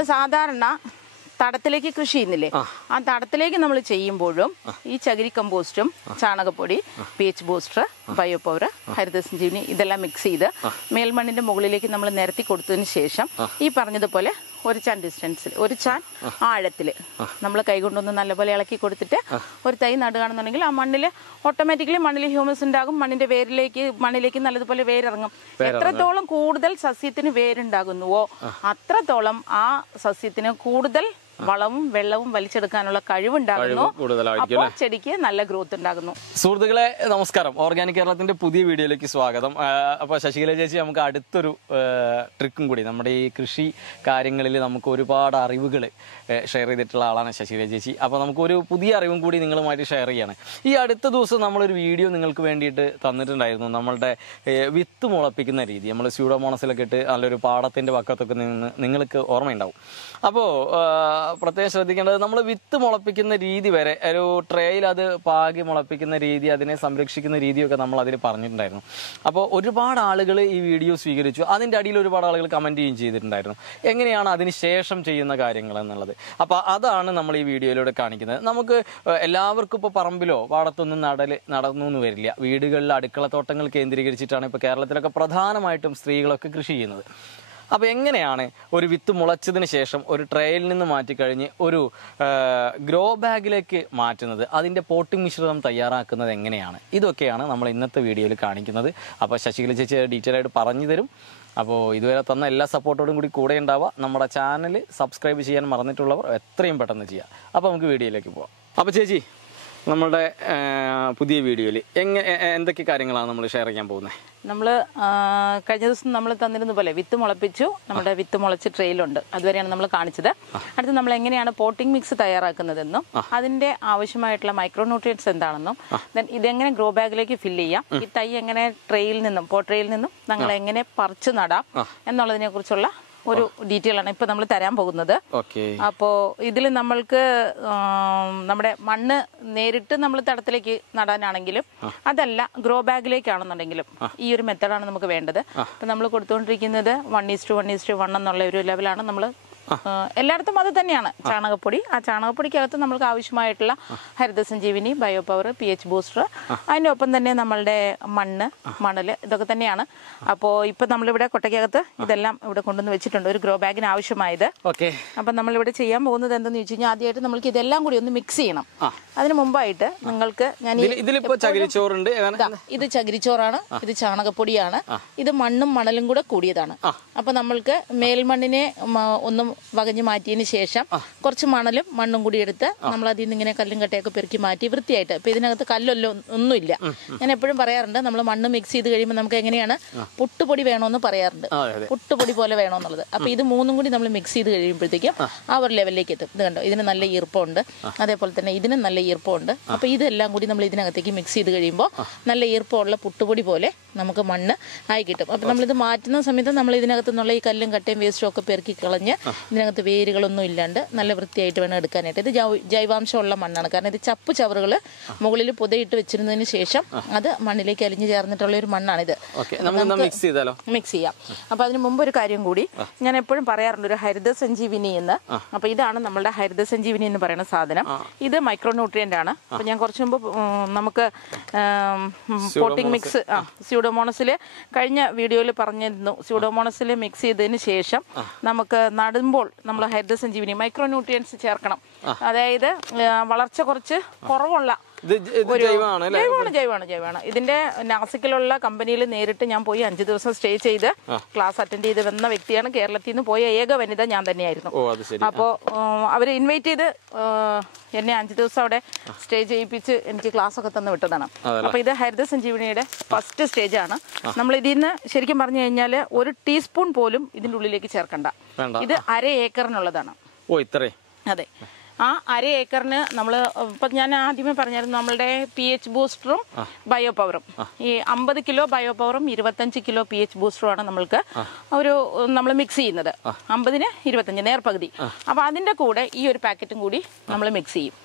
നമ്മൾ സാധാരണ തടത്തിലേക്ക് കൃഷി ചെയ്യുന്നില്ലേ, ആ തടത്തിലേക്ക് നമ്മൾ ചെയ്യുമ്പോഴും ഈ ചകിരി കമ്പോസ്റ്റും ചാണകപ്പൊടി, pH ബൂസ്റ്റർ, ബയോ പവർ, ഹരിത സഞ്ജീവനി ഇതെല്ലാം മിക്സ് ചെയ്ത് മേൽമണ്ണിന്റെ മുകളിലേക്ക് നമ്മൾ നിരത്തി കൊടുത്തതിന് ശേഷം ഈ പറഞ്ഞതുപോലെ ഒരു ചാൻ ഡിസ്റ്റൻസിൽ, ഒരു ചാൻ ആഴത്തിൽ നമ്മൾ കൈകൊണ്ടൊന്ന് നല്ലപോലെ ഇളക്കി കൊടുത്തിട്ട് ഒരു തൈ നടുകയാണെന്നുണ്ടെങ്കിൽ ആ മണ്ണിൽ ഓട്ടോമാറ്റിക്കലി മണ്ണിൽ ഹ്യൂമസ് ഉണ്ടാകും. മണ്ണിന്റെ മണ്ണിലേക്ക് നല്ലതുപോലെ വേരിറങ്ങും. എത്രത്തോളം കൂടുതൽ സസ്യത്തിന് വേരുണ്ടാകുന്നുവോ അത്രത്തോളം ആ സസ്യത്തിന് കൂടുതൽ വളവും വെള്ളവും വലിച്ചെടുക്കാനുള്ള കഴിവുണ്ടാകുന്നു. അപ്പോൾ ചെടിക്ക് നല്ല ഗ്രോത്ത് ഉണ്ടാകുന്നു. സുഹൃത്തുക്കളെ നമസ്കാരം. ഓർഗാനിക് കേരളത്തിന്റെ പുതിയ വീഡിയോയിലേക്ക് സ്വാഗതം. അപ്പോൾ ശശികല ചേച്ചി നമുക്ക് അടുത്തൊരു ട്രിക്കും കൂടി, നമ്മുടെ ഈ കൃഷി കാര്യങ്ങളിൽ നമുക്ക് ഒരുപാട് അറിവുകൾ ഷെയർ ചെയ്തിട്ടുള്ള ആളാണ് ശശികല ചേച്ചി. അപ്പോൾ നമുക്കൊരു പുതിയ അറിവും കൂടി നിങ്ങളുമായിട്ട് ഷെയർ ചെയ്യാണ്. ഈ അടുത്ത ദിവസം നമ്മളൊരു വീഡിയോ നിങ്ങൾക്ക് വേണ്ടിയിട്ട് തന്നിട്ടുണ്ടായിരുന്നു. നമ്മളുടെ വിത്ത് മുളപ്പിക്കുന്ന രീതി, നമ്മൾ സ്യൂഡോമോണസിലൊക്കെ ഇട്ട് നല്ലൊരു പാടത്തിന്റെ പക്കത്തൊക്കെ നിന്ന് നിങ്ങൾക്ക് ഓർമ്മയുണ്ടാവും. അപ്പോൾ പ്രത്യേകം ശ്രദ്ധിക്കേണ്ടത്, നമ്മൾ വിത്ത് മുളപ്പിക്കുന്ന രീതി വരെ ഒരു ട്രേയിൽ അത് പാകി മുളപ്പിക്കുന്ന രീതി, അതിനെ സംരക്ഷിക്കുന്ന രീതിയൊക്കെ നമ്മൾ അതിൽ പറഞ്ഞിട്ടുണ്ടായിരുന്നു. അപ്പോൾ ഒരുപാട് ആളുകൾ ഈ വീഡിയോ സ്വീകരിച്ചു. അതിൻ്റെ അടിയിൽ ഒരുപാട് ആളുകൾ കമൻറ്റ് ചെയ്യുകയും ചെയ്തിട്ടുണ്ടായിരുന്നു എങ്ങനെയാണ് അതിന് ശേഷം ചെയ്യുന്ന കാര്യങ്ങൾ എന്നുള്ളത്. അപ്പോൾ അതാണ് നമ്മൾ ഈ വീഡിയോയിലൂടെ കാണിക്കുന്നത്. നമുക്ക് എല്ലാവർക്കും ഇപ്പോൾ പറമ്പിലോ പാടത്തൊന്നും നടന്നു എന്ന് വരില്ല. വീടുകളിൽ അടുക്കളത്തോട്ടങ്ങൾ കേന്ദ്രീകരിച്ചിട്ടാണ് ഇപ്പോൾ കേരളത്തിലൊക്കെ പ്രധാനമായിട്ടും സ്ത്രീകളൊക്കെ കൃഷി ചെയ്യുന്നത്. അപ്പോൾ എങ്ങനെയാണ് ഒരു വിത്ത് മുളച്ചതിന് ശേഷം ഒരു ട്രേയിൽ നിന്ന് മാറ്റിക്കഴിഞ്ഞ് ഒരു ഗ്രോ ബാഗിലേക്ക് മാറ്റുന്നത്, അതിൻ്റെ പോട്ടിംഗ് മിശ്രിതം തയ്യാറാക്കുന്നത് എങ്ങനെയാണ്, ഇതൊക്കെയാണ് നമ്മൾ ഇന്നത്തെ വീഡിയോയിൽ കാണിക്കുന്നത്. അപ്പോൾ ശശികല ചേച്ചി ഡീറ്റെയിൽ ആയിട്ട് പറഞ്ഞു തരും. അപ്പോൾ ഇതുവരെ തന്ന എല്ലാ സപ്പോർട്ടോടും കൂടി കൂടെ ഉണ്ടാവുക. നമ്മുടെ ചാനൽ സബ്സ്ക്രൈബ് ചെയ്യാൻ മറന്നിട്ടുള്ളവർ എത്രയും പെട്ടെന്ന് ചെയ്യുക. അപ്പോൾ നമുക്ക് വീഡിയോയിലേക്ക് പോവാം. അപ്പോൾ ചേച്ചി, നമ്മളുടെ പുതിയ വീഡിയോയിൽ എന്തൊക്കെ കാര്യങ്ങളാണ് നമ്മൾ ഷെയർ ചെയ്യാൻ പോകുന്നത്? നമ്മൾ കഴിഞ്ഞ ദിവസം നമ്മൾ തന്നിരുന്ന പോലെ വിത്ത് മുളപ്പിച്ചു, നമ്മുടെ വിത്ത് മുളച്ച് ട്രെയിലുണ്ട്, അതുവരെയാണ് നമ്മൾ കാണിച്ചത്. അടുത്ത് നമ്മൾ എങ്ങനെയാണ് പോട്ടിംഗ് മിക്സ് തയ്യാറാക്കുന്നതെന്നും അതിന്റെ ആവശ്യമായിട്ടുള്ള മൈക്രോ ന്യൂട്രിയൻസ് എന്താണെന്നും ഇതെങ്ങനെ ഗ്രോ ബാഗിലേക്ക് ഫില്ല് ചെയ്യാം, ഈ തൈ എങ്ങനെ ട്രെയിൽ നിന്നും പോട്രയിൽ നിന്നും ഞങ്ങൾ എങ്ങനെ പറിച്ചു നടാം എന്നുള്ളതിനെ കുറിച്ചുള്ള ഒരു ഡീറ്റെയിൽ ആണ് ഇപ്പൊ നമ്മൾ തരാൻ പോകുന്നത്. അപ്പോ ഇതിൽ നമ്മൾക്ക് നമ്മുടെ മണ്ണ് നേരിട്ട് നമ്മൾ തടത്തിലേക്ക് നടാനാണെങ്കിലും അതല്ല ഗ്രോ ബാഗിലേക്കാണെന്നുണ്ടെങ്കിലും ഈ ഒരു മെത്തഡാണ് നമുക്ക് വേണ്ടത്. അപ്പൊ നമ്മൾ കൊടുത്തുകൊണ്ടിരിക്കുന്നത് 1:1:1 എന്നുള്ള ഒരു ലെവലാണ് നമ്മൾ എല്ലായിടത്തും അത് തന്നെയാണ്. ചാണകപ്പൊടി, ആ ചാണകപ്പൊടിക്കകത്ത് നമ്മൾക്ക് ആവശ്യമായിട്ടുള്ള Haritha Sanjeevini, bio power, pH booster, അതിൻ്റെ ഒപ്പം തന്നെ നമ്മളുടെ മണല് ഇതൊക്കെ തന്നെയാണ്. അപ്പോൾ ഇപ്പൊ നമ്മളിവിടെ കൊട്ടയ്ക്കകത്ത് ഇതെല്ലാം ഇവിടെ കൊണ്ടുവന്ന് വെച്ചിട്ടുണ്ട്, ഒരു ഗ്രോ ബാഗിന് ആവശ്യമായത്. അപ്പൊ നമ്മളിവിടെ ചെയ്യാൻ പോകുന്നത് എന്തെന്ന് വെച്ച് കഴിഞ്ഞാൽ ആദ്യമായിട്ട് നമ്മൾക്ക് ഇതെല്ലാം കൂടി ഒന്ന് മിക്സ് ചെയ്യണം. അതിന് മുമ്പായിട്ട് നിങ്ങൾക്ക് ഞാൻ ഇത് ചകിരിച്ചോറാണ്, ഇത് ചാണകപ്പൊടിയാണ്, ഇത് മണ്ണും മണലും കൂടെ കൂടിയതാണ്. അപ്പൊ നമ്മൾക്ക് മേൽമണ്ണിനെ ഒന്നും വകഞ്ഞു മാറ്റിയതിന് ശേഷം കുറച്ച് മണ്ണും കൂടി എടുത്ത് നമ്മൾ അതിൽ നിന്ന് ഇങ്ങനെ കല്ലും കട്ടയൊക്കെ പെറുക്കി മാറ്റി വൃത്തിയായിട്ട്, ഇപ്പൊ ഇതിനകത്ത് കല്ലല്ലോ ഒന്നുമില്ല. ഞാൻ എപ്പോഴും പറയാറുണ്ട്, നമ്മൾ മണ്ണ് മിക്സ് ചെയ്ത് കഴിയുമ്പോൾ നമുക്ക് എങ്ങനെയാണ് പുട്ടുപൊടി വേണമെന്ന് പറയാറുണ്ട്, പുട്ടുപൊടി പോലെ വേണമെന്നുള്ളത്. അപ്പൊ ഇത് മൂന്നും കൂടി നമ്മൾ മിക്സ് ചെയ്ത് കഴിയുമ്പോഴത്തേക്കും ആ ഒരു ലെവലിലേക്ക് എത്തും. ഇത് കണ്ടോ, ഇതിന് നല്ല ഈർപ്പമുണ്ട്, അതേപോലെ തന്നെ ഇതിനും നല്ല ഈർപ്പമുണ്ട്. അപ്പൊ ഇതെല്ലാം കൂടി നമ്മൾ ഇതിനകത്തേക്ക് മിക്സ് ചെയ്ത് കഴിയുമ്പോൾ നല്ല ഈർപ്പമുള്ള പുട്ടുപൊടി പോലെ നമുക്ക് മണ്ണ് ആയി കിട്ടും. അപ്പൊ നമ്മളിത് മാറ്റുന്ന സമയത്ത് നമ്മൾ ഇതിനകത്ത് നിന്നുള്ള ഈ കല്ലും കട്ടയും വേസ്റ്റും ഒക്കെ പെറുക്കി കളഞ്ഞ് ഇതിനകത്ത് വേരുകളൊന്നും ഇല്ലാണ്ട് നല്ല വൃത്തിയായിട്ട് വേണം എടുക്കാനായിട്ട്. ഇത് ജൈവാംശമുള്ള മണ്ണാണ്, കാരണം ഇത് ചവറുകൾ മുകളിൽ പുതയിട്ട് വെച്ചിരുന്നതിന് ശേഷം അത് മണ്ണിലേക്ക് അലിഞ്ഞു ചേർന്നിട്ടുള്ള ഒരു മണ്ണാണിത്. മിക്സ് ചെയ്യാം. അപ്പൊ അതിന് മുമ്പ് ഒരു കാര്യം കൂടി ഞാൻ എപ്പോഴും പറയാറുണ്ട്, ഒരു ഹരിത സഞ്ജീവിനി എന്ന്. അപ്പൊ ഇതാണ് നമ്മളുടെ ഹരിത സഞ്ജീവിനി എന്ന് പറയുന്ന സാധനം. ഇത് മൈക്രോ ന്യൂട്രിയന്റ് ആണ്. അപ്പൊ ഞാൻ കുറച്ചു മുമ്പ് നമുക്ക് പോട്ടിംഗ് മിക്സ് സ്യൂഡോമോണസിൽ കഴിഞ്ഞ വീഡിയോയിൽ പറഞ്ഞിരുന്നു. സ്യൂഡോമോണസിൽ മിക്സ് ചെയ്തതിന് ശേഷം നമുക്ക് നടുമ്പോൾ നമ്മൾ ഹരിത സഞ്ജീവിനി മൈക്രോ ന്യൂട്രിയൻസ് ചേർക്കണം. അതായത് വളർച്ച കുറച്ച് കുറവുള്ള ജൈവമാണ്. ഇതിന്റെ നാസിക്കിലുള്ള കമ്പനിയിൽ നേരിട്ട് ഞാൻ പോയി 5 ദിവസം സ്റ്റേ ചെയ്ത് ക്ലാസ് അറ്റൻഡ് ചെയ്ത് വന്ന വ്യക്തിയാണ്. കേരളത്തിൽ നിന്ന് പോയ ഏക വനിത ഞാൻ തന്നെയായിരുന്നു. അപ്പോ അവര് ഇൻവൈറ്റ് ചെയ്ത് എന്നെ 5 ദിവസം അവിടെ സ്റ്റേ ചെയ്യിപ്പിച്ച് എനിക്ക് ക്ലാസ് ഒക്കെ തന്നു വിട്ടതാണ്. അപ്പൊ ഇത് ഹരിത സഞ്ജീവനിയുടെ ഫസ്റ്റ് സ്റ്റേജ് ആണ്. നമ്മൾ ഇതിന്ന് ശരിക്കും പറഞ്ഞു കഴിഞ്ഞാൽ 1 ടീസ്പൂൺ പോലും ഇതിന്റെ ഉള്ളിലേക്ക് ചേർക്കണ്ട. ഇത് 1/2 ഏക്കറിനുള്ളതാണ്. അതെ, ആ 1/2 ഏക്കറിന് നമ്മൾ ഇപ്പൊ ഞാൻ ആദ്യമേ പറഞ്ഞായിരുന്നു, നമ്മളുടെ pH ബൂസ്റ്ററും ബയോ പവറും, ഈ 50 കിലോ ബയോ പവറും 25 കിലോ pH ബൂസ്റ്ററും ആണ് നമ്മൾക്ക് നമ്മൾ മിക്സ് ചെയ്യുന്നത്. 50-ന് 25 നേർപകുതി. അപ്പൊ അതിന്റെ കൂടെ ഈ ഒരു പാക്കറ്റും കൂടി നമ്മൾ മിക്സ് ചെയ്യും.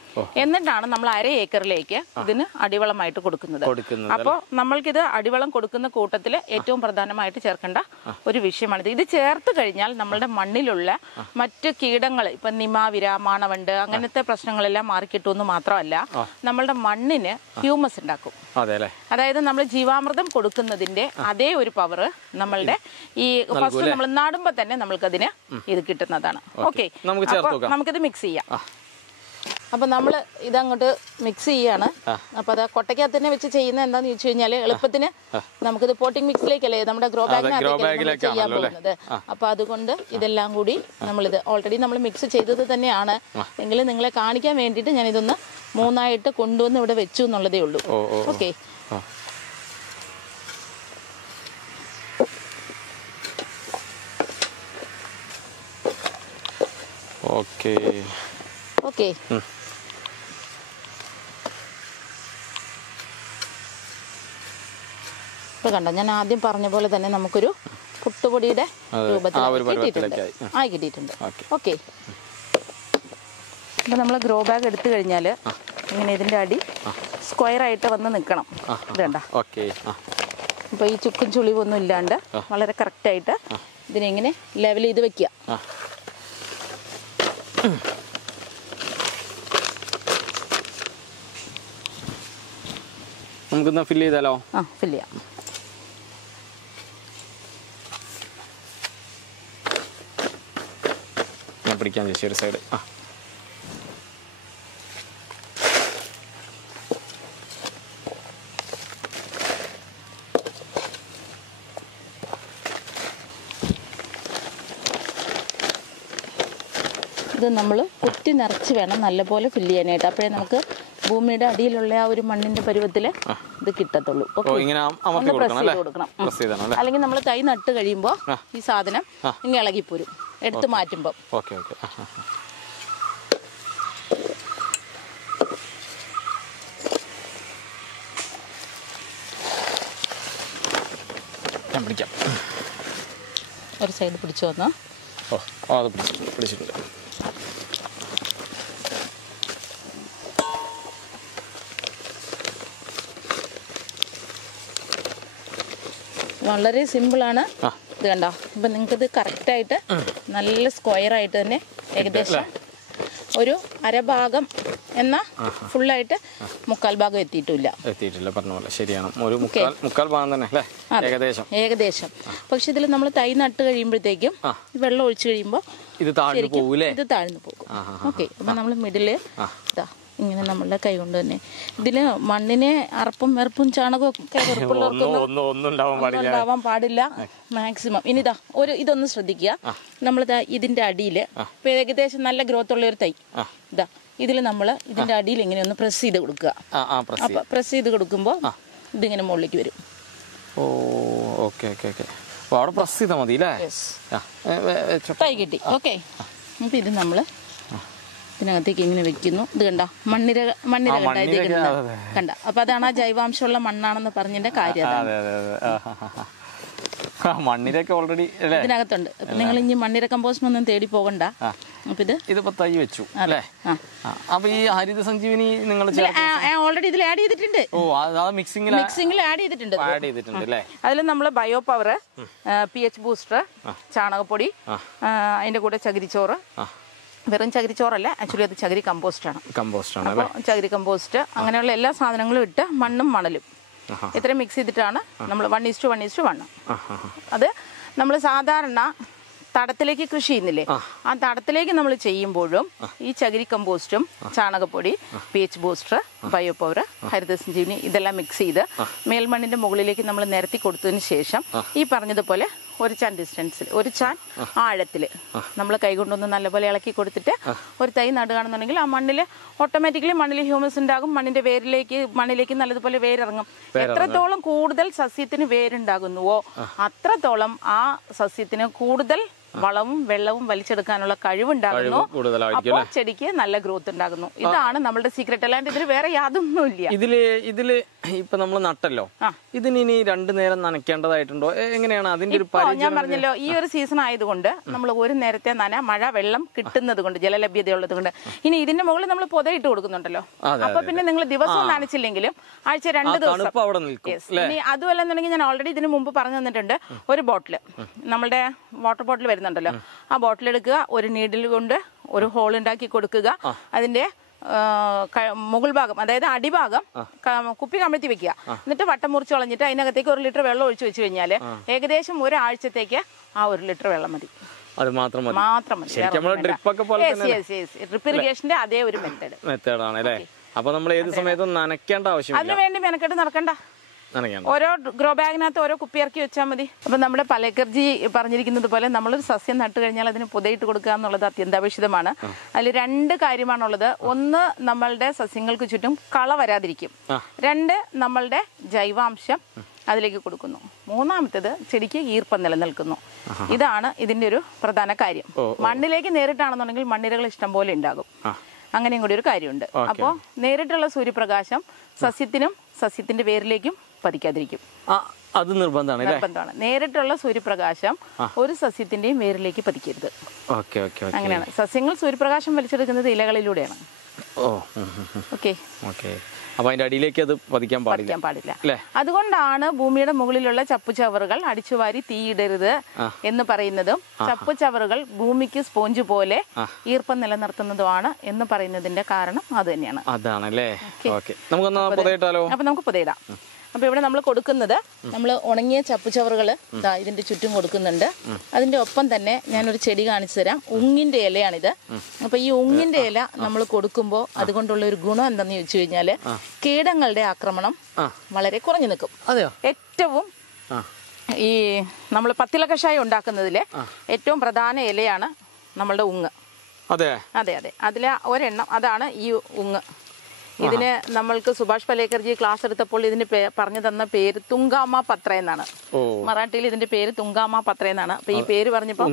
എന്നിട്ടാണ് നമ്മൾ 1/2 ഏക്കറിലേക്ക് ഇതിന് അടിവളമായിട്ട് കൊടുക്കുന്നത്. അപ്പോൾ നമ്മൾക്കിത് അടിവളം കൊടുക്കുന്ന കൂട്ടത്തിൽ ഏറ്റവും പ്രധാനമായിട്ട് ചേർക്കേണ്ട ഒരു വിഷയമാണിത്. ഇത് ചേർത്ത് കഴിഞ്ഞാൽ നമ്മളുടെ മണ്ണിലുള്ള മറ്റ് കീടങ്ങൾ, ഇപ്പൊ നിമാവിര, മാണവണ്ട്, അങ്ങനത്തെ പ്രശ്നങ്ങളെല്ലാം മാറിക്കിട്ടുമെന്ന് മാത്രമല്ല, നമ്മളുടെ മണ്ണിന് ഹ്യൂമസ് ഉണ്ടാക്കും. അതായത് നമ്മൾ ജീവാമൃതം കൊടുക്കുന്നതിന്റെ അതേ ഒരു പവർ നമ്മളുടെ ഈ ഫസ്റ്റ് നമ്മൾ നടുമ്പോ തന്നെ നമ്മൾക്കതിന് ഇത് കിട്ടുന്നതാണ്. ഓക്കെ, നമുക്കിത് മിക്സ് ചെയ്യാം. അപ്പൊ നമ്മള് ഇതങ്ങോട്ട് മിക്സ് ചെയ്യാണ്. അപ്പൊ അത് കൊട്ടയ്ക്കകത്ത് തന്നെ വെച്ച് ചെയ്യുന്ന എന്താന്ന് ചോദിച്ചു കഴിഞ്ഞാല് എളുപ്പത്തിന് നമുക്കിത് പോട്ടിംഗ് മിക്സിലേക്കല്ലേ നമ്മുടെ ഗ്രോ ബാഗിനകത്തേക്ക് ചെയ്യാൻ പോകുന്നത്. അപ്പൊ അതുകൊണ്ട് ഇതെല്ലാം കൂടി നമ്മളിത് ഓൾറെഡി നമ്മൾ മിക്സ് ചെയ്തത് തന്നെയാണ്, എങ്കിലും നിങ്ങളെ കാണിക്കാൻ വേണ്ടിയിട്ട് ഞാൻ ഇതൊന്ന് 3ആയിട്ട് കൊണ്ടുവന്ന് ഇവിടെ വെച്ചു എന്നുള്ളതേ ഉള്ളൂ. Okay, okay okay. ഇപ്പൊ കണ്ടോ, ഞാൻ ആദ്യം പറഞ്ഞ പോലെ തന്നെ നമുക്കൊരു പുട്ടുപൊടിയുടെ രൂപത്തിൽ ആയി കിട്ടിയിട്ടുണ്ട്. ഓക്കെ, അപ്പൊ നമ്മൾ ഗ്രോ ബാഗ് എടുത്തു കഴിഞ്ഞാൽ ഇങ്ങനെ ഇതിന്റെ അടി സ്ക്വയർ ആയിട്ട് വന്ന് നിൽക്കണം. ഇത് കണ്ട, അപ്പൊ ഈ ചുക്കും ചുളിവൊന്നും ഇല്ലാണ്ട് വളരെ കറക്റ്റ് ആയിട്ട് ഇതിനെങ്ങനെ ലെവൽ ചെയ്ത് വെക്കുക. നമുക്കൊന്ന് ഫില്ല് ചെയ്താലോ? ഫില്ല് ചെയ്യാം. ഞാൻ പിടിക്കാൻ ചേച്ചി ഒരു സൈഡ്. ഇത് നമ്മൾ കുത്തി നിറച്ച് വേണം നല്ലപോലെ ഫില്ല് ചെയ്യാനായിട്ട്. അപ്പോഴേ നമുക്ക് ഭൂമിയുടെ അടിയിലുള്ള ആ ഒരു മണ്ണിന്റെ പരുവത്തിൽ ഇത് കിട്ടത്തുള്ളൂ. ഒന്ന് പ്രസ് ചെയ്ത് കൊടുക്കണം. അല്ലെങ്കിൽ നമ്മൾ തൈ നട്ട് കഴിയുമ്പോൾ ഈ സാധനം ഇങ്ങനെ ഇളകിപ്പോരും എടുത്ത് മാറ്റുമ്പോൾ. ഒരു സൈഡ് പിടിച്ചു വന്നോ? പിടിച്ചിട്ടുണ്ട്. വളരെ സിമ്പിളാണ്. ഇത് കണ്ടോ, ഇപ്പം നിങ്ങൾക്കിത് കറക്റ്റായിട്ട് നല്ല സ്ക്വയർ ആയിട്ട് തന്നെ ഏകദേശം ഒരു അരഭാഗം എന്നാ ഫുള്ളായിട്ട് 1/4 ഭാഗം എത്തിയിട്ടില്ല. പറഞ്ഞ പോലെ ശരിയാണ്, ഒരു 1/4 ഭാഗം തന്നെ അല്ലേ ഏകദേശം. പക്ഷെ ഇതിൽ നമ്മൾ തൈ നട്ട് കഴിയുമ്പോഴത്തേക്കും വെള്ളം ഒഴിച്ചു കഴിയുമ്പോൾ ഇത് താഴ്ന്നു പോകും. ഓക്കെ, അപ്പം നമ്മൾ മിഡില് ഇതാ ഇങ്ങനെ നമ്മളുടെ കൈ കൊണ്ട് തന്നെ ഇതില് മണ്ണിനെ അറപ്പും വെറുപ്പും ചാണകവും ഒക്കെ വെറുപ്പുള്ളവർക്കൊന്നും ഉണ്ടാവാൻ പാടില്ല മാക്സിമം. ഇനി ഇതൊന്ന് ശ്രദ്ധിക്കുക. നമ്മളിതാ ഇതിന്റെ അടിയിൽ ഇപ്പൊ ഏകദേശം നല്ല ഗ്രോത്ത് ഉള്ള ഒരു തൈ ഇതാ ഇതിൽ നമ്മൾ ഇതിന്റെ അടിയിൽ ഇങ്ങനെ ഒന്ന് പ്രസ് ചെയ്ത് കൊടുക്കുക. അപ്പൊ പ്രസ് ചെയ്ത് കൊടുക്കുമ്പോൾ ഇതിങ്ങനെ മുകളിലേക്ക് വരും. തൈ കിട്ടി. ഓക്കെ, അപ്പൊ ഇത് നമ്മള് ഇതിനകത്തേക്ക് ഇങ്ങനെ വെക്കുന്നു. ഇത് കണ്ട മണ്ണിര കണ്ട. അപ്പൊ അതാണ് ആ ജൈവാംശമുള്ള മണ്ണാണെന്ന് പറഞ്ഞതിന്റെ കാര്യം. മണ്ണിരൊക്കെ ഓൾറെഡി ഇതിനകത്തുണ്ട്. നിങ്ങൾ ഇനി മണ്ണിര കമ്പോസ്റ്റ് ഒന്നും തേടി പോകണ്ട. അപ്പൊ ഇതിപ്പോ തൈ വെച്ചു അല്ലേ? അപ്പൊ ഈ ഹരിത സഞ്ജീവനി നിങ്ങൾ ഓൾറെഡി ഇതിൽ ആഡ് ചെയ്തിട്ടുണ്ട്. മിക്സിംഗിൽ ആഡ് ചെയ്തിട്ടുണ്ട്. അതിൽ നമ്മൾ ബയോ പവർ, pH ബൂസ്റ്റർ, ചാണകപ്പൊടി, അതിന്റെ കൂടെ ചകിരിച്ചോറ്. വെറും ചകിരിച്ചോറല്ല, ആക്ച്വലി അത് ചകിരി കമ്പോസ്റ്റാണ്. അപ്പോൾ ചകിരി കമ്പോസ്റ്റ് അങ്ങനെയുള്ള എല്ലാ സാധനങ്ങളും ഇട്ട് മണ്ണും മണലും ഇത്രയും മിക്സ് ചെയ്തിട്ടാണ് നമ്മൾ 1:1:1. അത് നമ്മൾ സാധാരണ തടത്തിലേക്ക് കൃഷി ചെയ്യുന്നില്ലേ, ആ തടത്തിലേക്ക് നമ്മൾ ചെയ്യുമ്പോഴും ഈ ചകിരി കമ്പോസ്റ്റും ചാണകപ്പൊടി, pH ബൂസ്റ്റർ, ബയോ പവർ, ഹരിത സഞ്ജീവനി ഇതെല്ലാം മിക്സ് ചെയ്ത് മേൽമണ്ണിന്റെ മുകളിലേക്ക് നമ്മൾ നിരത്തി കൊടുത്തതിന് ശേഷം ഈ പറഞ്ഞതുപോലെ ഒരു ചാൻ ഡിസ്റ്റൻസിൽ, ഒരു ചാൻ ആഴത്തിൽ നമ്മൾ കൈകൊണ്ടൊന്ന് നല്ലപോലെ ഇളക്കി കൊടുത്തിട്ട് ഒരു തൈ നടുകയാണെന്നുണ്ടെങ്കിൽ ആ മണ്ണിൽ ഓട്ടോമാറ്റിക്കലി മണ്ണിൽ ഹ്യൂമസ് ഉണ്ടാകും. മണ്ണിലേക്ക് നല്ലതുപോലെ വേരിറങ്ങും. എത്രത്തോളം കൂടുതൽ സസ്യത്തിന് വേരുണ്ടാകുന്നുവോ അത്രത്തോളം ആ സസ്യത്തിന് കൂടുതൽ വളവും വെള്ളവും വലിച്ചെടുക്കാനുള്ള കഴിവുണ്ടാകുന്നു. അപ്പോൾ ചെടിക്ക് നല്ല ഗ്രോത്ത് ഉണ്ടാകുന്നു. ഇതാണ് നമ്മുടെ സീക്രട്ട്. അല്ലാണ്ട് ഇതിൽ വേറെ യാതൊന്നുമില്ല. ഇതില് ഇപ്പൊ നമ്മൾ നട്ടല്ലോ, ഇതിന് ഇനി 2 നേരം നനയ്ക്കേണ്ടതായിട്ടുണ്ടോ? എങ്ങനെയാണ് അതിന്റെ ഒരു ഞാൻ പറഞ്ഞല്ലോ, ഈ ഒരു സീസൺ ആയതുകൊണ്ട് നമ്മൾ ഒരു നേരത്തെ മഴ വെള്ളം കിട്ടുന്നത് കൊണ്ട്, ജലലഭ്യതയുള്ളത് കൊണ്ട്. ഇനി ഇതിന്റെ മുകളിൽ നമ്മൾ പൊതയിട്ട് കൊടുക്കുന്നുണ്ടല്ലോ, അപ്പൊ പിന്നെ നിങ്ങൾ ദിവസവും നനച്ചില്ലെങ്കിലും ആഴ്ച 2 ദിവസം. ഇനി അതുമല്ലെന്നുണ്ടെങ്കിൽ ഞാൻ ഓൾറെഡി ഇതിന് മുമ്പ് പറഞ്ഞു തന്നിട്ടുണ്ട്. ഒരു ബോട്ടിൽ, നമ്മുടെ വാട്ടർ ബോട്ടിൽ വരുന്നുണ്ടല്ലോ, ആ ബോട്ടിൽ എടുക്കുക, ഒരു നീഡിൽ കൊണ്ട് ഒരു ഹോൾ ഉണ്ടാക്കി കൊടുക്കുക. അതിന്റെ മുകൾ ഭാഗം, അതായത് അടിഭാഗം കുപ്പി കമഴ്ത്തി വെക്കുക. എന്നിട്ട് വട്ടം മുറിച്ച് കളഞ്ഞിട്ട് അതിനകത്തേക്ക് 1 ലിറ്റർ വെള്ളം ഒഴിച്ചു വെച്ച് കഴിഞ്ഞാൽ ഏകദേശം ഒരാഴ്ചത്തേക്ക് ആ 1 ലിറ്റർ വെള്ളം മതി. അത് മാത്രം മതി. ഡ്രിപ്പ് ഇറിഗേഷന്റെ അതേ ഒരു മെത്തേഡാണ് അല്ലേ? അപ്പൊ നമ്മൾ ഏത് സമയത്തും നനയ്ക്കേണ്ട ആവശ്യം അതിന് വേണ്ടി മെനക്കെട്ട് നടക്കണ്ട. ഓരോ ഗ്രോ ബാഗിനകത്ത് ഓരോ കുപ്പി ഇറക്കി വെച്ചാൽ മതി. അപ്പൊ നമ്മുടെ പലേക്കർജി പറഞ്ഞിരിക്കുന്നത് പോലെ നമ്മളൊരു സസ്യം നട്ടു കഴിഞ്ഞാൽ അതിന് പുതയിട്ട് കൊടുക്കുക എന്നുള്ളത് അത്യന്താപേക്ഷിതമാണ്. അതിൽ 2 കാര്യമാണുള്ളത്. ഒന്ന്, നമ്മളുടെ സസ്യങ്ങൾക്ക് ചുറ്റും കള വരാതിരിക്കും. 2, നമ്മളുടെ ജൈവാംശം അതിലേക്ക് കൊടുക്കുന്നു. 3-മത്തേത് ചെടിക്ക് ഈർപ്പം നിലനിൽക്കുന്നു. ഇതാണ് ഇതിന്റെ ഒരു പ്രധാന കാര്യം. മണ്ണിലേക്ക് നേരിട്ടാണെന്നുണ്ടെങ്കിൽ മണ്ണിരകൾ ഇഷ്ടം പോലെ ഉണ്ടാകും. അങ്ങനെയും കൂടി ഒരു കാര്യമുണ്ട്. അപ്പോൾ നേരിട്ടുള്ള സൂര്യപ്രകാശം സസ്യത്തിനും സസ്യത്തിന്റെ വേരിലേക്കും പതിക്കാതിരിക്കും. അത് നിർബന്ധമാണ്. നേരിട്ടുള്ള സൂര്യപ്രകാശം ഒരു സസ്യത്തിന്റെയും വേരിലേക്ക് പതിക്കരുത്. അങ്ങനെയാണ്. സസ്യങ്ങൾ സൂര്യപ്രകാശം വലിച്ചെടുക്കുന്നത് ഇലകളിലൂടെയാണ്. അപ്പൊ അതിന്റെ അടിയിലേക്ക് അത് പതിക്കാൻ പാടില്ല. അതുകൊണ്ടാണ് ഭൂമിയുടെ മുകളിലുള്ള ചപ്പുചവറുകൾ അടിച്ചുവാരി തീയിടരുത് എന്ന് പറയുന്നതും ചപ്പുചവറുകൾ ഭൂമിക്ക് സ്പോഞ്ച് പോലെ ഈർപ്പം നിലനിർത്തുന്നതുമാണ് എന്ന് പറയുന്നതിന്റെ കാരണം അത് തന്നെയാണ്. അപ്പൊ നമുക്ക് പുതയിടാം. അപ്പൊ ഇവിടെ നമ്മൾ കൊടുക്കുന്നത്, നമ്മൾ ഉണങ്ങിയ ചപ്പുചവറുകൾ ഇതിന്റെ ചുറ്റും കൊടുക്കുന്നുണ്ട്. അതിന്റെ ഒപ്പം തന്നെ ഞാനൊരു ചെടി കാണിച്ചു തരാം. ഉങ്ങിന്റെ ഇലയാണിത്. അപ്പൊ ഈ ഉങ്ങിന്റെ ഇല നമ്മൾ കൊടുക്കുമ്പോൾ അതുകൊണ്ടുള്ള ഒരു ഗുണം എന്താന്ന് ചോദിച്ചു കഴിഞ്ഞാല് കീടങ്ങളുടെ ആക്രമണം വളരെ കുറഞ്ഞു നിൽക്കും. ഏറ്റവും ഈ നമ്മൾ പത്തില കഷായം ഉണ്ടാക്കുന്നതിലെ ഏറ്റവും പ്രധാന ഇലയാണ് നമ്മളുടെ ഉങ്ങ്. അതെ, അതിലെ ഒരെണ്ണം അതാണ് ഈ ഉങ്ങ്. ഇതിന് നമ്മൾക്ക് സുഭാഷ് പലേക്കർജി ക്ലാസ് എടുത്തപ്പോൾ ഇതിന് പറഞ്ഞു തന്ന പേര് തുങ്കാമ പത്ര എന്നാണ്. മറാഠിയിൽ ഇതിന്റെ പേര് തുങ്കാമ പത്ര എന്നാണ്. അപ്പൊ ഈ പേര് പറഞ്ഞപ്പോ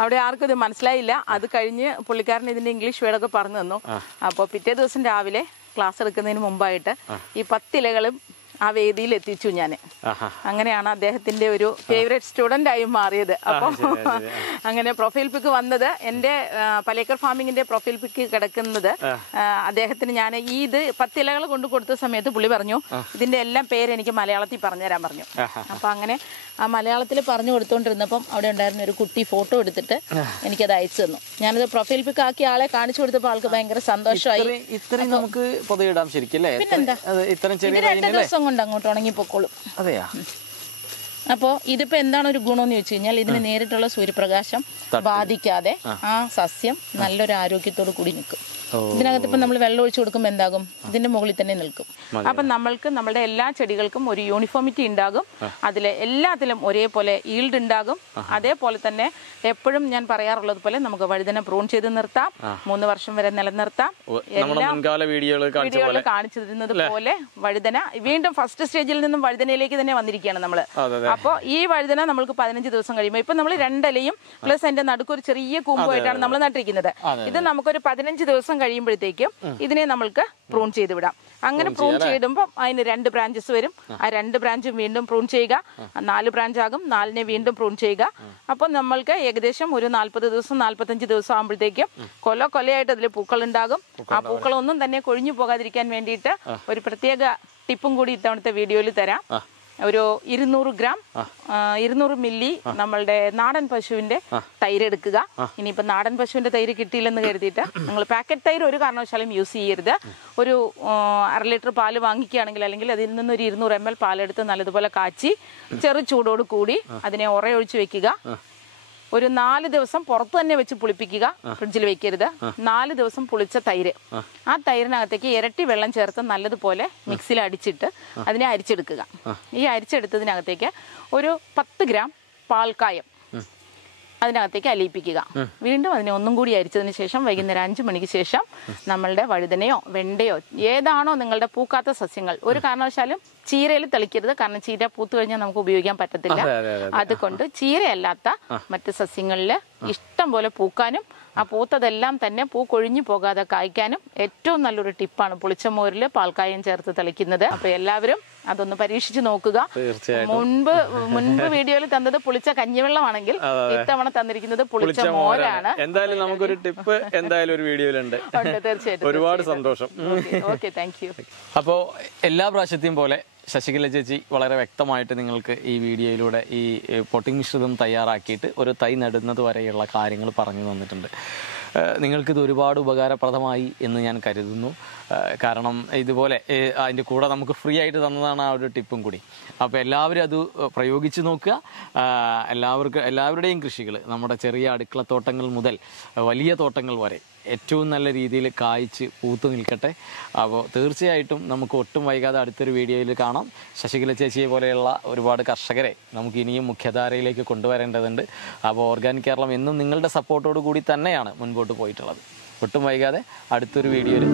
അവിടെ ആർക്കും ഇത് മനസ്സിലായില്ല. അത് കഴിഞ്ഞ് പുള്ളിക്കാരൻ ഇതിന്റെ ഇംഗ്ലീഷ് വേർഡൊക്കെ പറഞ്ഞു തന്നു. അപ്പോൾ പിറ്റേ ദിവസം രാവിലെ ക്ലാസ് എടുക്കുന്നതിന് മുമ്പായിട്ട് ഈ 10 ഇലകളും ആ വേദിയിൽ എത്തിച്ചു ഞാൻ. അങ്ങനെയാണ് അദ്ദേഹത്തിന്റെ ഒരു ഫേവറേറ്റ് സ്റ്റുഡന്റ് ആയി മാറിയത്. അപ്പൊ അങ്ങനെ പ്രൊഫൈൽ പിക്ക് വന്നത്, എന്റെ പലേക്കർ ഫാമിങ്ങിന്റെ പ്രൊഫൈൽ പിക്ക് കിടക്കുന്നത് അദ്ദേഹത്തിന് ഞാൻ ഇത് 10 ഇലകൾ കൊണ്ട് കൊടുത്ത സമയത്ത് പുള്ളി പറഞ്ഞു ഇതിന്റെ എല്ലാം പേര് എനിക്ക് മലയാളത്തിൽ പറഞ്ഞുതരാൻ പറഞ്ഞു. അപ്പൊ അങ്ങനെ ആ മലയാളത്തിൽ പറഞ്ഞു കൊടുത്തോണ്ടിരുന്നപ്പം അവിടെ ഉണ്ടായിരുന്ന ഒരു കുട്ടി ഫോട്ടോ എടുത്തിട്ട് എനിക്കത് അയച്ചു തന്നു. ഞാനത് പ്രൊഫൈൽ പിക്ക് ആക്കി ആളെ കാണിച്ചു കൊടുത്തപ്പോൾ ആൾക്ക് ഭയങ്കര സന്തോഷമായി. പിന്നെന്താ, 2 ദിവസം കൊണ്ട് അങ്ങോട്ട് ഉണങ്ങിപ്പോക്കോളും. അപ്പോൾ ഇതിപ്പോ എന്താണ് ഒരു ഗുണമെന്ന് ചോദിച്ചു കഴിഞ്ഞാൽ ഇതിന് നേരിട്ടുള്ള സൂര്യപ്രകാശം ബാധിക്കാതെ ആ സസ്യം നല്ലൊരു ആരോഗ്യത്തോടു കൂടി നിൽക്കും. ഇതിനകത്ത് ഇപ്പം നമ്മൾ വെള്ളം ഒഴിച്ചു കൊടുക്കുമ്പോൾ എന്താകും, ഇതിന്റെ മുകളിൽ തന്നെ നിൽക്കും. അപ്പം നമ്മൾക്ക് നമ്മുടെ എല്ലാ ചെടികൾക്കും ഒരു യൂണിഫോമിറ്റി ഉണ്ടാകും. അതിലെ എല്ലാത്തിലും ഒരേപോലെ ഈൽഡ് ഉണ്ടാകും. അതേപോലെ തന്നെ എപ്പോഴും ഞാൻ പറയാറുള്ളത് പോലെ നമുക്ക് വഴുതന പ്രൂൺ ചെയ്ത് നിർത്താം, 3 വർഷം വരെ നിലനിർത്താം. വീഡിയോകൾ കാണിച്ചു തരുന്നത് പോലെ വഴുതന വീണ്ടും ഫസ്റ്റ് സ്റ്റേജിൽ നിന്നും വഴുതനയിലേക്ക് തന്നെ വന്നിരിക്കുകയാണ് നമ്മള്. അപ്പോൾ ഈ വഴുതന നമ്മൾക്ക് 15 ദിവസം കഴിയുമ്പോൾ ഇപ്പൊ നമ്മൾ 2 ഇലയും പ്ലസ് അതിന്റെ നടുക്കൊരു ചെറിയ കൂമ്പുമായിട്ടാണ് നമ്മൾ നട്ടിരിക്കുന്നത്. ഇത് നമുക്കൊരു 15 ദിവസം കഴിയുമ്പോഴത്തേക്കും ഇതിനെ നമ്മൾക്ക് പ്രൂൺ ചെയ്ത് വിടാം. അങ്ങനെ പ്രൂൺ ചെയ്തുമ്പോൾ അതിന് 2 ബ്രാഞ്ചസ് വരും. ആ 2 ബ്രാഞ്ചും വീണ്ടും പ്രൂൺ ചെയ്യുക, 4 ബ്രാഞ്ച് ആകും, 4നെ വീണ്ടും പ്രൂൺ ചെയ്യുക. അപ്പൊ നമ്മൾക്ക് ഏകദേശം ഒരു 40 ദിവസം 45 ദിവസം ആകുമ്പോഴത്തേക്കും കൊലയായിട്ട് അതിൽ പൂക്കൾ ഉണ്ടാകും. ആ പൂക്കളൊന്നും തന്നെ കൊഴിഞ്ഞു പോകാതിരിക്കാൻ വേണ്ടിയിട്ട് ഒരു പ്രത്യേക ടിപ്പും കൂടി ഇത്തവണത്തെ വീഡിയോയിൽ തരാം. ഒരു 200 ഗ്രാം 200 മില്ലി നമ്മളുടെ നാടൻ പശുവിന്റെ തൈര് എടുക്കുക. ഇനിയിപ്പോ നാടൻ പശുവിന്റെ തൈര് കിട്ടിയില്ലെന്ന് കരുതിയിട്ട് നിങ്ങൾ പാക്കറ്റ് തൈര് ഒരു കാരണവശാലും യൂസ് ചെയ്യരുത്. ഒരു 1/2 ലിറ്റർ പാല് വാങ്ങിക്കുകയാണെങ്കിൽ അല്ലെങ്കിൽ അതിൽ നിന്ന് ഒരു 200 ml പാലെടുത്ത് നല്ലതുപോലെ കാച്ചി ചെറു ചൂടോട് കൂടി അതിനെ ഉറയൊഴിച്ച് വെക്കുക. ഒരു 4 ദിവസം പുറത്ത് തന്നെ വെച്ച് പുളിപ്പിക്കുക, ഫ്രിഡ്ജിൽ വെക്കരുത്. 4 ദിവസം പുളിച്ച തൈര്, ആ തൈരിനകത്തേക്ക് ഇരട്ടി വെള്ളം ചേർത്ത് നല്ലതുപോലെ മിക്സിയിൽ അടിച്ചിട്ട് അതിനെ അരിച്ചെടുക്കുക. ഈ അരിച്ചെടുത്തതിനകത്തേക്ക് ഒരു 10 ഗ്രാം പാൽക്കായം അതിനകത്തേക്ക് അലിയിപ്പിക്കുക. വീണ്ടും അതിനെ ഒന്നും കൂടി അരിച്ചതിന് ശേഷം വൈകുന്നേരം 5 മണിക്ക് ശേഷം നമ്മളുടെ വഴുതനയോ വെണ്ടയോ ഏതാണോ നിങ്ങളുടെ പൂക്കാത്ത സസ്യങ്ങൾ, ഒരു കാരണവശാലും ചീരയിൽ തെളിക്കരുത്. കാരണം ചീര പൂത്തു കഴിഞ്ഞാൽ നമുക്ക് ഉപയോഗിക്കാൻ പറ്റത്തില്ല. അതുകൊണ്ട് ചീരയല്ലാത്ത മറ്റ് സസ്യങ്ങളിൽ ഇഷ്ടം പോലെ പൂക്കാനും ആ പൂത്തതെല്ലാം തന്നെ പൂ കൊഴിഞ്ഞു പോകാതെ കായ്ക്കാനും ഏറ്റവും നല്ലൊരു ടിപ്പാണ് പുളിച്ച മോരിൽ പാൽക്കായം ചേർത്ത് തെളിക്കുന്നത്. അപ്പൊ എല്ലാവരും അതൊന്ന് പരീക്ഷിച്ച് നോക്കുക. മുൻപ് വീഡിയോയിൽ തന്നത് പുളിച്ച കഞ്ഞിവെള്ളമാണെങ്കിൽ ഇത്തവണ തന്നിരിക്കുന്നത് പുളിച്ച മോരാണ്. എന്തായാലും നമുക്കൊരു ടിപ്പ് എന്തായാലും ഒരു വീഡിയോയിലുണ്ട്. തീർച്ചയായിട്ടും. ഒരുപാട് സന്തോഷം. Okay, thank you. അപ്പോ എല്ലാ പ്രാവശ്യത്തെയും പോലെ ശശികല ചേച്ചി വളരെ വ്യക്തമായിട്ട് നിങ്ങൾക്ക് ഈ വീഡിയോയിലൂടെ ഈ പൊട്ടിംഗ് മിശ്രിതം തയ്യാറാക്കിയിട്ട് ഒരു തൈ നടുന്നത് വരെയുള്ള കാര്യങ്ങൾ പറഞ്ഞു തന്നിട്ടുണ്ട്. നിങ്ങൾക്കിത് ഒരുപാട് ഉപകാരപ്രദമായി എന്ന് ഞാൻ കരുതുന്നു. കാരണം ഇതുപോലെ അതിൻ്റെ കൂടെ നമുക്ക് ഫ്രീ ആയിട്ട് തന്നതാണ് ആ ഒരു ടിപ്പും കൂടി. അപ്പോൾ എല്ലാവരും അത് പ്രയോഗിച്ച് നോക്കുക. എല്ലാവരുടെയും കൃഷികൾ, നമ്മുടെ ചെറിയ അടുക്കളത്തോട്ടങ്ങൾ മുതൽ വലിയ തോട്ടങ്ങൾ വരെ ഏറ്റവും നല്ല രീതിയിൽ കായ്ച്ച് പൂത്തു നിൽക്കട്ടെ. അപ്പോൾ തീർച്ചയായിട്ടും നമുക്ക് ഒട്ടും വൈകാതെ അടുത്തൊരു വീഡിയോയിൽ കാണാം. ശശികല ചേച്ചിയെ പോലെയുള്ള ഒരുപാട് കർഷകരെ നമുക്ക് ഇനിയും മുഖ്യധാരയിലേക്ക് കൊണ്ടുവരേണ്ടതുണ്ട്. അപ്പോൾ ഓർഗാനിക് കേരളം എന്നും നിങ്ങളുടെ സപ്പോർട്ടോട് കൂടി തന്നെയാണ് മുൻപോട്ട് പോയിട്ടുള്ളത്. ഒട്ടും വൈകാതെ അടുത്തൊരു വീഡിയോയിൽ